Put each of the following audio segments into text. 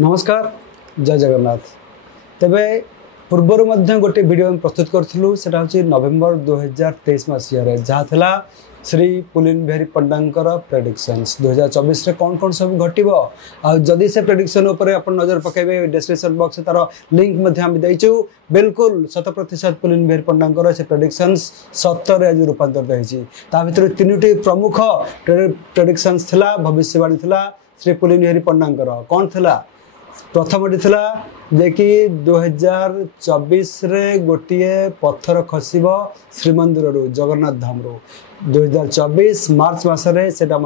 नमस्कार जय जगन्नाथ तेबे पूर्वर गोटे वीडियो प्रस्तुत करूँ से नवेम्बर 2023 मसीह जहाँ था श्री पुलिन बिहारी पंडांकर प्रेडिक्शंस 2024 रे कौन कौन सब घटिबो जदि से प्रेडिक्शन उपरे अपन नजर पकेबे डिस्क्रिप्शन बॉक्स तार लिंक हम देइछु बिल्कुल 100% पुलिन बिहारी पंडांकर से प्रेडिक्शंस सत्तर आज रूपांतरित होइछि ता भितर तीनोटी प्रमुख प्रेडिक्शंस थिला भविष्यवाणी थिला श्री पुलिन बिहारी पंडांकर कौन थिला प्रथम जे कि 2024 रे गोटे पत्थर खसब श्रीमंदिर जगन्नाथ धाम रू 2024 मार्च मसरे देखा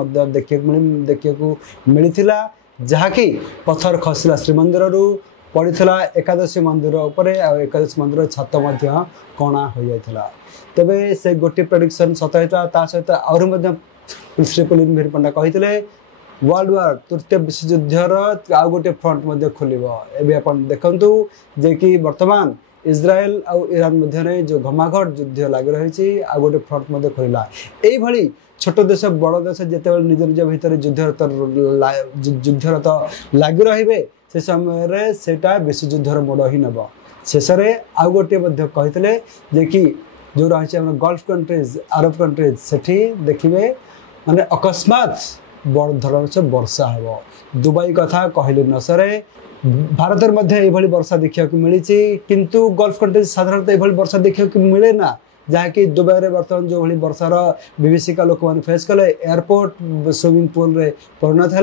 मिलता जहाँकि पत्थर खसला श्रीमंदिर रू पड़ता एकादशी मंदिर उपर एकादशी मंदिर छत कणा हो जाता तेबे से गोटे प्रेडिक्शन सत होता सहित आहरी श्री पुलिन बिहारी पंडा कहते वर्ल्ड वार तृतीय विश्वयुद्धर आउ गोटे फ्रंट खोल एवं देखु जे कि वर्तमान इज्राएल और ईरान मध्य जो घमाघट युद्ध लग रही आ गोटे फ्रंट खोलला यही छोट देश बड़ देश जिते निज निज भितर युद्धरत लग रे से समय सेटा विश्वयुद्धर मोड़ ही नब शेष आउ गोटे कहते जे कि जो रही गल्फ कंट्रीज अरब कंट्रीज से देखिए माने अकस्मात बड़ धरण से वर्षा हे दुबई कथा कहले न सरे भारत मध्य वर्षा देखा मिली किंतु गल्फ कंट्रीज साधारणतः ये वर्षा देखा मिले ना जहाँकि दुबई में बर्तमान जो भाई वर्षार विभीषिका लोक मैंने फेस कले एयरपोर्ट स्विमिंग पूल रे परिणत है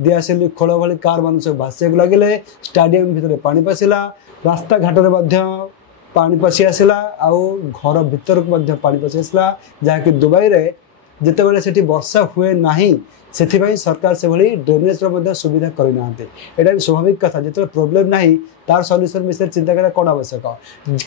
दियासिली खोल भाई कार मान सब भाषिया लगे स्टाडियम भितर पानी पशिला रास्ता घाट में पानी पशि आसला आउ घर भीतर को पानी पशि आसला जहाँकि दुबई रे जिते बड़े से वर्षा हुए नहीं से सरकार से भाई ड्रेनेज सुविधा करना यहाँ भी स्वाभाविक कथा जो प्रोब्लेम ना तार सल्यूशन विषय चिंता करा कौन आवश्यक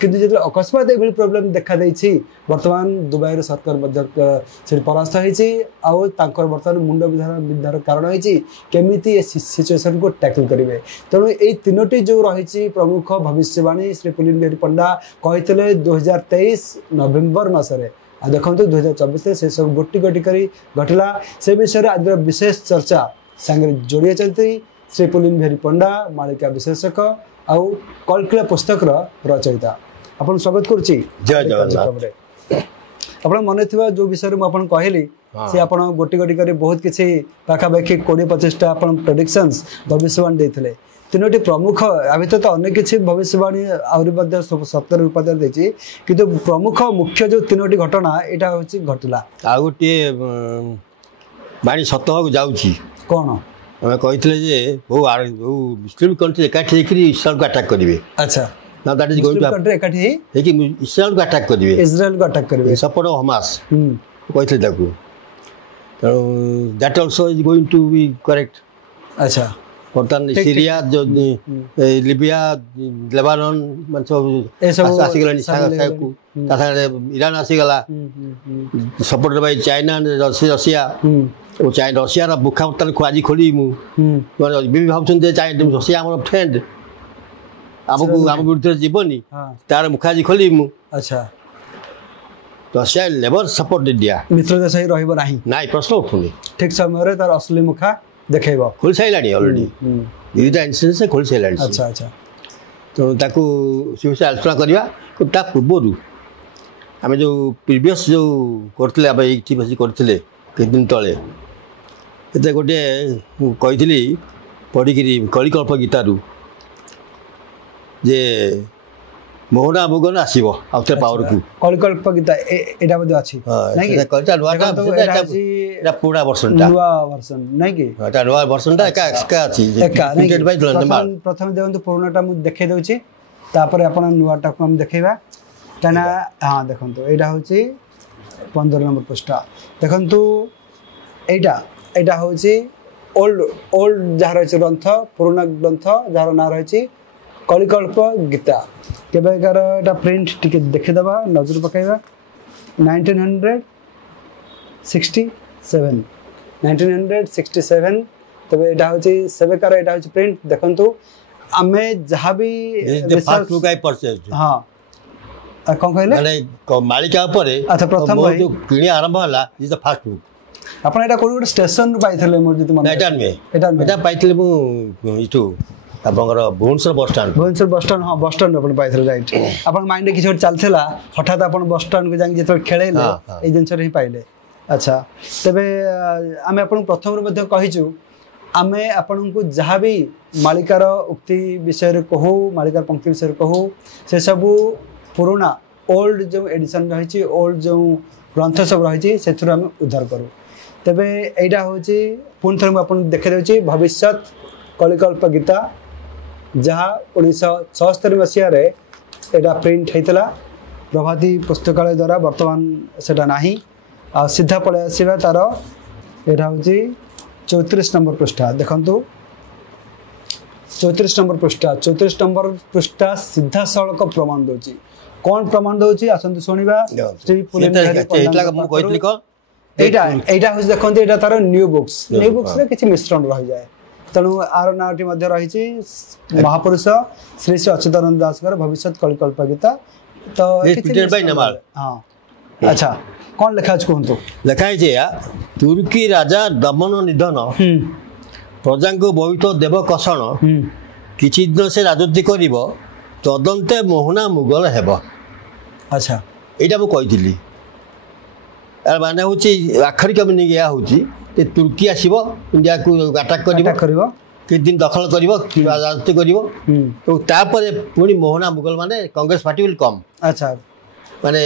किंतु जो अकस्मात ये प्रोब्लेम देखा देती बर्तमान दुबई सर परास्त होकर बर्तमान मुंड विधार कारण होमी सिचुएसन को टैकल करेंगे तेणु ये तीनोटी जो रही प्रमुख भविष्यवाणी श्री पुलिन बिहारी पंडा कहते 2023 नवेम्बर मसरे देखो 2024 से सब गोटी गोटी करी घटला से विषय आज विशेष चर्चा सांगे जोड़ी चलती श्री पुलिन बिहारी पंडा मालिका विशेषक आउ कल्किला पुस्तक रचयिता अपन स्वागत करुच्ची आप मन थी जो विषय मुझे कहली से आप गोटी गोटी कर बहुत किसी पाखापाखि 20-25टा प्रेडिक्शंस भविष्यवाणी देते तीनोटी प्रमुख आ भर तो अनेक किसी भविष्यवाणी आहरी सत्तर रूपांतर देती किंतु प्रमुख मुख्य जो तीनोटी घटना यहाँ हूँ घटला आ गोटे बाणी सत हाँ जाऊँगी कौन आम कहते मुस्लिम कंट्री एकाठी इस्राएल को अटैक करेंगे अच्छा ना that is going to country एकाठी इस्राएल को अटैक करेंगे इस्राएल को अटैक करेंगे सपोर्ट ऑफ हमास कहते तेणु that also is going to be correct अच्छा बर्तमान सीरिया जो लिबिया लेबानन मान सब आसीगला ईरान आसीगला support by China Russia Russia बुखा बर्तमान को आज खोली मुझे भावुन रशिया आम फ्रेंड आमको आम विरुद्ध जीवनी तार मुखा आज खोली मु अच्छा रशिया नेवर सपोर्ट इंडिया मित्र देश ही रहिबो नाही प्रश्न उठुनी ठीक समय तार असली मुखा देखेब खोल सारे अलरेडी दुईटा इन्सीडेंस खोल सारे अच्छा अच्छा तो ताकू से आलोचना करवा पूर्वर आम जो प्रीवियस जो करते बस करते किछ दिन तले गोटे कही पढ़ी कलिकल्प गीतारू जे मोहना मुगन आसो आउे पावर को कलिकल्प गीता एटा मध्ये अछि पुरा वर्षन नहीं कि नुआ वर्षन प्रथम देखो पुरानाटा मुझे देखे दूसरी तापर आप नुआटा को हम देखा कहीं हाँ देखो यहाँ हूँ 15 नंबर पृष्ठा देखु यहाँ हूँ ओल्ड जहाँ रही ग्रंथ पुराना ग्रंथ जार ना रही कलिकल्प गीता केवेकार एटा प्रिंट टिके देखीदबा नजर पकईवा 1967 तबे एटा होची सेवेकार एटा होची प्रिंट देखंतु आमे जहाँ भी फर्स्ट बुक आई परचेज हां कौन कहले माने मालिका ऊपर अच्छा प्रथम जो किणी आरंभ होला इज द फर्स्ट बुक आपण एटा कोन स्टेशन पाइथले मोर जति मन एटा पाइथले मु इटू ଆପଣଙ୍କର ଭୁବନେଶ୍ୱର ବସଷ୍ଟାଣ୍ଡ ହଁ ବସଷ୍ଟାଣ୍ଡ ଆପଣ ପାଇଥିଲେ ରାଇଟ୍ ଆପଣଙ୍କ ମାଇଣ୍ଡରେ କିଛି ଗୋଟେ ଚାଲିଥିଲା ହଠାତ୍ ଆପଣ ବସଷ୍ଟାଣ୍ଡକୁ ଯାଇକି ଯେତେବେଳେ ଖେଳେଇଲେ ଏଇ ଜିନିଷରେ ହିଁ ପାଇଲେ ଆଚ୍ଛା ତେବେ ଆମେ ଆପଣଙ୍କୁ ପ୍ରଥମରୁ ମଧ୍ୟ କହିଛୁ ଆମେ ଆପଣଙ୍କୁ ଯାହା ବି ମାଳିକାର ଉକ୍ତି ବିଷୟରେ କହୁ ମାଳିକାର ପଙ୍କ୍ତି ବିଷୟରେ କହୁ ସେସବୁ ପୁରୁଣା ଓଲ୍ଡ ଯେଉଁ ଏଡିସନ୍ ରହିଛି ଓଲ୍ଡ ଯେଉଁ ଗ୍ରନ୍ଥ ସବୁ ରହିଛି ସେଥିରୁ ଆମେ ଉଦ୍ଧାର କରୁ ତେବେ ଏଇଟା ହେଉଛି ପୁଣି ଥରେ ମୁଁ ଆପଣଙ୍କୁ ଦେଖାଇ ଦେଉଛି ଭବିଷ୍ୟତ କଳିକଳ୍ପ ଗୀତା ଯାହା 1976 ମସିହାରେ ଏଇଟା ପ୍ରିଣ୍ଟ ହେଇଥିଲା ପ୍ରଭାତୀ ପୁସ୍ତକାଳୟ ଦ୍ୱାରା ବର୍ତ୍ତମାନ ସେଟା ନାହିଁ ଆଉ ସିଧା ପଳେଇ ଆସିବା ତାର ଏଇଟା ହେଉଛି 34 ନମ୍ବର ପୃଷ୍ଠା ଦେଖନ୍ତୁ 34 ନମ୍ବର ପୃଷ୍ଠା ସିଧାସଳଖ ପ୍ରମାଣ ଦେଉଛି କ'ଣ ପ୍ରମାଣ ଦେଉଛି ଆସନ୍ତୁ ଶୁଣିବା এইটা হচ্ছে দেখুন এটা তার নিউ বুকস রে কিছু মিশ্রণ রয়ে তেণু আর নাটি মধ্যে রয়েছে মহাপুরুষ শ্রী শ্রী অচ্যুতানন্দ দাসଙ୍କର ভবিষ্যৎ কলিকল্প গীতা তো হ্যাঁ আচ্ছা কোন লেখা আছে কুহন্তু লেখা আছে তুর্কি রাজা দমন নিধন প্রজাঙ্কু বৈঠ দেব কষণ কিছু দিন সে রাজত্ব করিব তদন্তে মোহনা মুগল ହେବ আচ্ছা এইটা মু কইଥିଲି ମାନେ ହେଉଛି ଆଖରିକ ମିନିଂ ଏହା ହେଉଛି ଯେ ତୁର୍କୀ ଆସିବ ଇଣ୍ଡିଆକୁ ଆଟାକ୍ କରିବ କିଛି ଦିନ ଦଖଲ କରିବ ରାଜତ୍ୱ କରିବ ଏବଂ ତାପରେ ପୁଣି ମୋହନା ମୁଗଲ ମାନେ କଂଗ୍ରେସ ପାର୍ଟି ୱିଲ୍ କମ୍ ଆଚ୍ଛା ମାନେ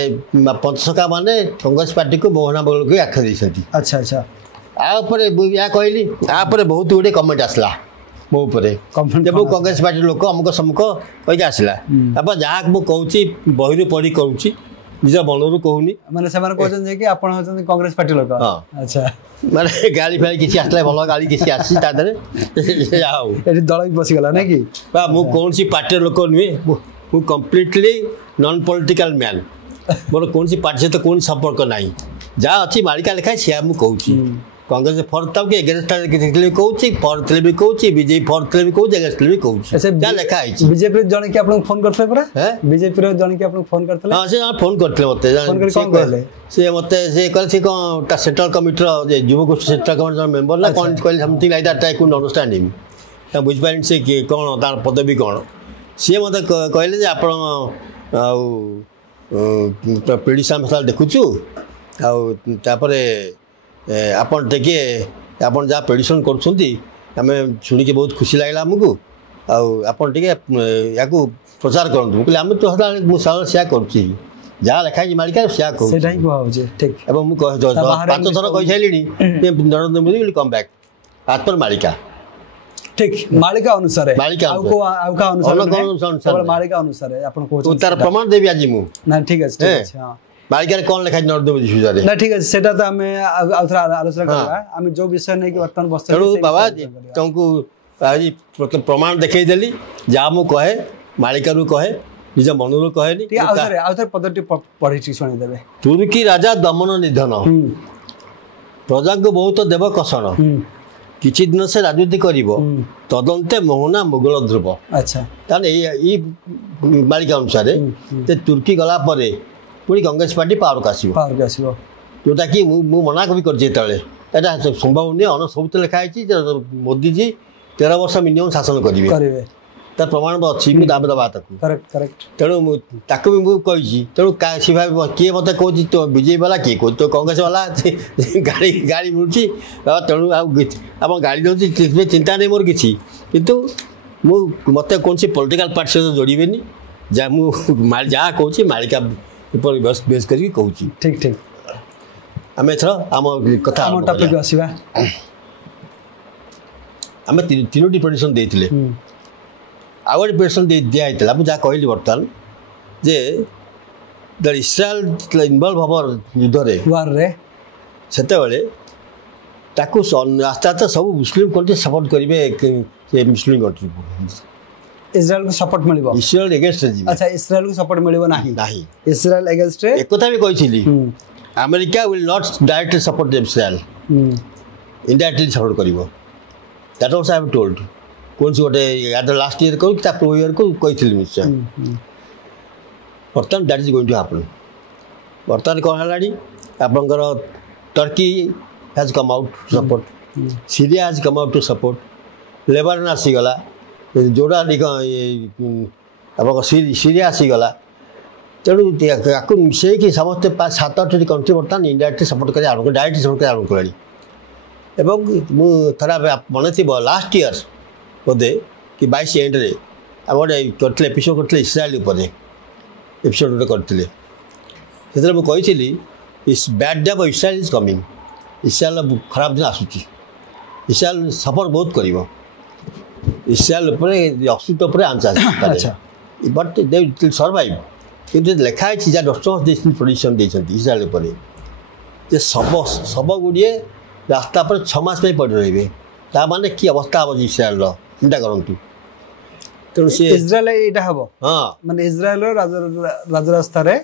ପଞ୍ଚସଖା ମାନେ କଂଗ୍ରେସ ପାର୍ଟିକୁ ମୋହନା ମୁଗଲକୁ ଆଖ୍ୟା ଦେଇଛନ୍ତି ଆଚ୍ଛା ଆଚ୍ଛା ଆ ଉପରେ ମୁଁ ଏହା କହିଲି ତାପରେ ବହୁତ ଗୁଡ଼ିଏ କମେଣ୍ଟ ଆସିଲା ମୋ ଉପରେ ଯେ ମୁଁ କଂଗ୍ରେସ ପାର୍ଟି ଲୋକ ଅମୁକ ସମୁକ କହିକି ଆସିଲା ଆପଣ ଯାହା ମୁଁ କହୁଛି ବହିରୁ ପଢ଼ି କହୁଛି ନିଜ ମନରୁ କହୁନି ମାନେ ସେମାନେ କହୁଛନ୍ତି କି ଆପଣ ହେଉଛନ୍ତି କଂଗ୍ରେସ ପାର୍ଟି ଲୋକ ଆଚ୍ଛା ମାନେ ଗାଳି ଫାଳି କିଛି ଆସିଲା ଭଲ ଗାଳି କିଛି ଆସିଛି ତା ଦେହରେ ଆଉ ଏଠି ଦଳ ବି ପଶିଗଲା ନାଇଁ କି ବା ମୁଁ କୌଣସି ପାର୍ଟିର ଲୋକ ନୁହେଁ ମୁଁ କମ୍ପ୍ଲିଟଲି ନନ୍ ପଲିଟିକାଲ ମ୍ୟାନ୍ ମୋର କୌଣସି ପାର୍ଟି ସହିତ କୌଣସି ସମ୍ପର୍କ ନାହିଁ ଯାହା ଅଛି ମାଳିକା ଲେଖାଏ ସେୟା ମୁଁ କହୁଛି କଂଗ୍ରେସ ଫର୍ ତାକୁ ଏଗେନଷ୍ଟ ଥିଲେ ବି କହୁଛି ଫର୍ ଥିଲେ ବି କହୁଛି ବିଜେପି ଫର୍ ଥିଲେ ବି କହୁଛି ଏଗେନଷ୍ଟ ଥିଲେ ବି କହୁଛି ଯାହା ଲେଖା ହେଇଛି ବିଜେପିର ଜଣେ କି ଆପଣଙ୍କୁ ଫୋନ କରିଥିଲେ ପରା ବିଜେପିର ଜଣେ କି ଆପଣଙ୍କୁ ଫୋନ କରିଥିଲେ ହଁ ସେ ଫୋନ କରିଥିଲେ ମୋତେ ସେ ମୋତେ ସେ କହିଲେ ସେ କ'ଣ ସେଣ୍ଟ୍ରାଲ କମିଟିର ଯୁବଗୋଷ୍ଠୀ ସେଣ୍ଟ୍ରାଲ କମିଟିର ମେମ୍ବର ନା କ'ଣ କହିଲେ something like that I could understand him ବୁଝିପାରିନି ସେ କ'ଣ ତାର ପଦବୀ କ'ଣ ସିଏ ମୋତେ କହିଲେ ଯେ ଆପଣ ଆଉ ପିଡ଼ିସା ମସଲା ଦେଖୁଛୁ ଆଉ ତାପରେ ଆପଣ ଟିକେ ଆପଣ ଯାହା ପ୍ରେଡ଼ିକ୍ସନ୍ କରୁଛନ୍ତି ଆମେ ଶୁଣିକି ବହୁତ ଖୁସି ଲାଗିଲା ଆମକୁ ଆଉ ଆପଣ ଟିକେ ୟାକୁ ପ୍ରଚାର କରନ୍ତୁ ମୁଁ କହିଲି ଆମେ ତ ସଦାବେଳେ ମୁଁ ସଦାବେଳେ ସେୟା କରୁଛି ଯାହା ଲେଖା ହେଇଛି ମାଳିକା ସେୟା କହୁଛି ଏବଂ ମୁଁ 5 ଥର କହିସାରିଲିଣି Narendra Modi will come back ଆତ୍ମର ମାଳିକା ঠিক মালিকা অনুসারে মালিকা অনুসারে তার প্রমাণ দেবি আজ মু না ঠিক আছে মালিকার কোন লেখা নরেন্দ্র মোদি সুবিধারে না ঠিক আছে সেটা তো আমি আউথরা আলোচনা করবা আমি যে বিষয় নেই কি বর্তমান বস্তা তেণু বাবা তোমাকে আজ প্রমাণ দেখাই দেলি যা মু কহে মালিকারু কহে নিজ মনরু কহেনি আউথরে পদটি পড়িছি শুনি দেবে তুর্কি রাজা দমন নিধন প্রজাঙ্কু বহুত দেব কষণ କିଛି ଦିନ ସେ ରାଜନୀତି କରିବ ତଦନ୍ତେ ମୋହନା ମୁଗଲ ଧ୍ରୁବ ଆଚ୍ଛା ତାହେଲେ ଏଇ ମାଳିକା ଅନୁସାରେ ଯେ ତୁର୍କୀ ଗଲା ପରେ ପୁଣି କଂଗ୍ରେସ ପାର୍ଟି ପାୱାରକୁ ଆସିବ ଯେଉଁଟାକି ମୁଁ ମନା ବି କରିଛି ଯେତେବେଳେ ଏଇଟା ସମ୍ଭବ ନୁହେଁ ସବୁଥିରେ ଲେଖା ହେଇଛି ଯେ ମୋଦିଜୀ 13 ବର୍ଷ ମିନିମମ୍ ଶାସନ କରିବେ ତାର ପ୍ରମାଣ ଅଛି ମୁଁ ଦାବି ଦେବା ତାକୁ ତେଣୁ ତାକୁ ବି ମୁଁ କହିଛି ତେଣୁ ସେ କିଏ ମୋତେ କହୁଛି ତୋ ବିଜେପି ବାଲା କିଏ କହୁଛି ତୋ କଂଗ୍ରେସ ବାଲା ଗାଳି ମିଳୁଛି ତେଣୁ ଆଉ ଆପଣ ଗାଳି ଦେଉଛି ଚିନ୍ତା ନାହିଁ ମୋର କିଛି କିନ୍ତୁ ମୁଁ ମୋତେ କୌଣସି ପଲିଟିକାଲ ପାର୍ଟି ସହିତ ଯୋଡ଼ିବେନି ଯାହା ମୁଁ ଯାହା କହୁଛି ମାଳିକା ଉପରେ ବେସ୍ କରିକି କହୁଛି ଠିକ୍ ଠିକ୍ ଆମେ ଏଥର ଆମ କଥା ଆସିବା ଆମେ 3ଟି ପ୍ରେଡ଼ିକ୍ସନ୍ ଦେଇଥିଲେ ଆଉ ଗୋଟେ ପ୍ରେଡ଼ିକ୍ସନ୍ ଦିଆହେଇଥିଲା ମୁଁ ଯାହା କହିଲି ବର୍ତ୍ତମାନ ଯେ ଇସ୍ରାଏଲ ଇନଭଲ୍ଭ ହେବ ଯୁଦ୍ଧରେ ସେତେବେଳେ ତାକୁ ଆସ୍ତେ ଆସ୍ତେ ସବୁ ମୁସଲିମ କଣ୍ଟ୍ରି ସପୋର୍ଟ କରିବେ ସେ ମୁସଲିମ କଣ୍ଟ୍ରିକୁ ଇସ୍ରାଏଲକୁ ସପୋର୍ଟ ମିଳିବ ଇସ୍ରାଏଲ ଏଗେନ୍ଷ୍ଟରେ ଯିବେ ଆଚ୍ଛା ଇସ୍ରାଏଲକୁ ସପୋର୍ଟ ମିଳିବ ନାହିଁ ଇସ୍ରାଏଲ ଏଗେନ୍ଷ୍ଟରେ ଏକଥା ବି କହିଥିଲି America will not directly support Israel indirectly support କରିବ that also I have told କୌଣସି ଗୋଟେ ଲାଷ୍ଟ ଇୟର କରୁ କି ତା ପ୍ରୋ ଇୟରକୁ କହିଥିଲି ନିଶ୍ଚୟ ବର୍ତ୍ତମାନ that is going to happen ବର୍ତ୍ତମାନ କ'ଣ ହେଲାଣି ଆପଣଙ୍କର Turkey has come out to support Syria has come out to support Lebanon ଆସିଗଲା जोड़ा आप सीरिया आसीगला तेणु या मिसेक समस्ते 7-8 कंट्री बर्तमान इनडायरेक्टली सपोर्ट कर आरम्भ डायरेक्टली सपोर्ट कर आरम्भ कलानी थोड़ा मन थी लास्ट ईयर बोधे कि 22 एंड्रे आम गोटे करते एपिसोड करते इस्राएल एपिसोड गोटे करते से मुझे इस bad day of Israel is coming Israel खराब दिन आसूची इस्राएल सपोर्ट बहुत कर इस्राएल अस्तित्व answer but they will survive किंतु लिखाई जहाँ डॉक्टर प्रोडिक्शन देते इस्राएल शब गुड़िए रास्ता पर 6 मास पड़ रही ताने कि अवस्था हम इस्राएल चिंता करूँ तेणु सी इस्राएल एटा हबो हाँ माने इस्राएल राजरास्ता रे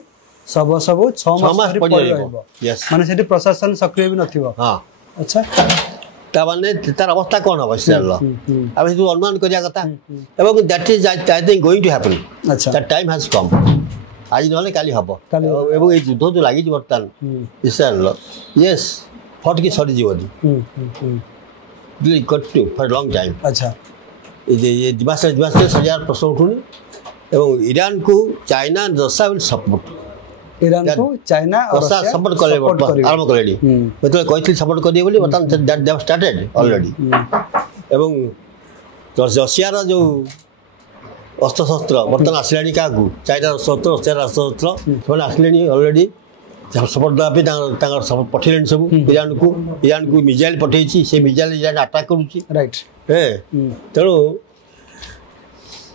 सब 6 मास पड़ रहइबो माने सेठी प्रशासन सक्रिय भी नथिबो हाँ अच्छा ताने तार अवस्था कौन हम इस्राएल अब से अनुमान करिया कथा एवं that is I think going to happen अच्छा दैट टाइम हैज कम आज नले काली हबो एवं ए युद्ध जो लागि बर्तमान इस्राएल यस फट की सरी जीवनी will continue for long time अच्छा ये दिमाग सरियार प्रश्न उठुनी एवं ईरान को China Russia will support Iran को चाइना और रशिया सपोर्ट करे आरंभ करेली मतलब कहथि सपोर्ट करिए बोली बर्तमान that they have started already एवं रशिया रा जो अस्त्र शस्त्र बर्तमान आसलानी क्या चाइना शस्त्र रशिया शस्त्र से आसले ऑलरेडी सपोर्ट देवाई सब पठेल सब ईरान को मिसाइल पठे से मिसाइल ईरान अटैक करुच्ची राइट तेणु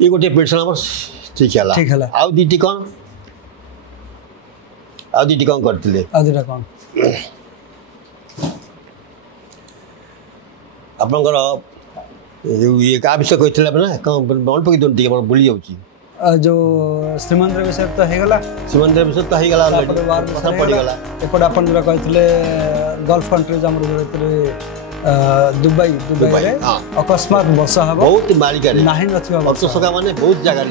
ये गोटे प्रेडिक्शन आम ठीक है आउ दीटी कौन करते आपणकर ये क्या विषय कहते मन पकई दिखाई भूली जाऊँगी जो श्रीमंदिर विषय तो हेगला श्रीमंदिर विषय तो हेगला पड़गला एपटे आपन जो कहते गल्फ कंट्रीज आम दुबई अकस्मात वर्षा हम बहुत मालिका नहीं माने बहुत जगह